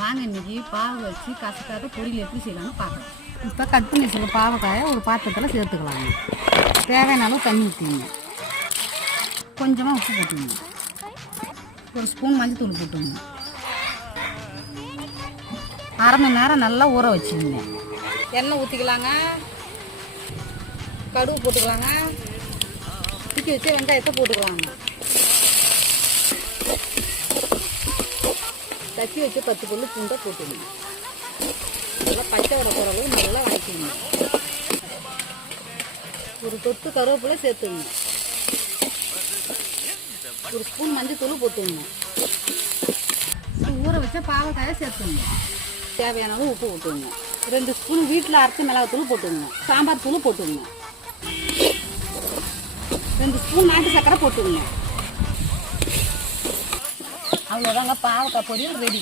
வாங்க இன்னைக்கு பாவை வச்சு கசக்காத பொரியல் எப்படி செய்யலாம்னு பார்க்கலாம். இப்போ கட் பண்ணி வச்சுருக்க பாவக்காயை ஒரு பாத்திரத்தில் சேர்த்துக்கலாங்க. தேவையான அளவு தண்ணி ஊற்றிங்க கொஞ்சமாக உப்பு போட்டுங்க ஒரு ஸ்பூன் மஞ்சள் தூள் போட்டுங்க அரை மணி நேரம் நல்லா ஊற வச்சுங்க எண்ணெய் ஊற்றிக்கலாங்க கடுகு போட்டுக்கலாங்க. தூக்கி வச்சு வெங்காயத்தை போட்டுக்கலாங்க. தட்டி வச்சு பத்து பொருள் பூண்டை போட்டுக்கணும். நல்லா பச்சை வர போகிற நல்லா வதக்கிங்க ஒரு தொட்டு கருவேப்பிலை சேர்த்துக்கணும். ஒரு ஸ்பூன் மஞ்சத்தூள் போட்டுக்கணும். ஊற வச்ச பாவக்காயை சேர்த்துக்கணும். தேவையான அளவு உப்பு போட்டுங்க ரெண்டு ஸ்பூன் வீட்டில் அரைச்ச மிளகாத்தூள் போட்டுக்கணும். சாம்பார் தூள் போட்டுக்கணும். ரெண்டு ஸ்பூன் நாட்டு சக்கரை போட்டுக்கணும். அவ்வளோதாங்க பாவக்காய் பொரியல் ரெடி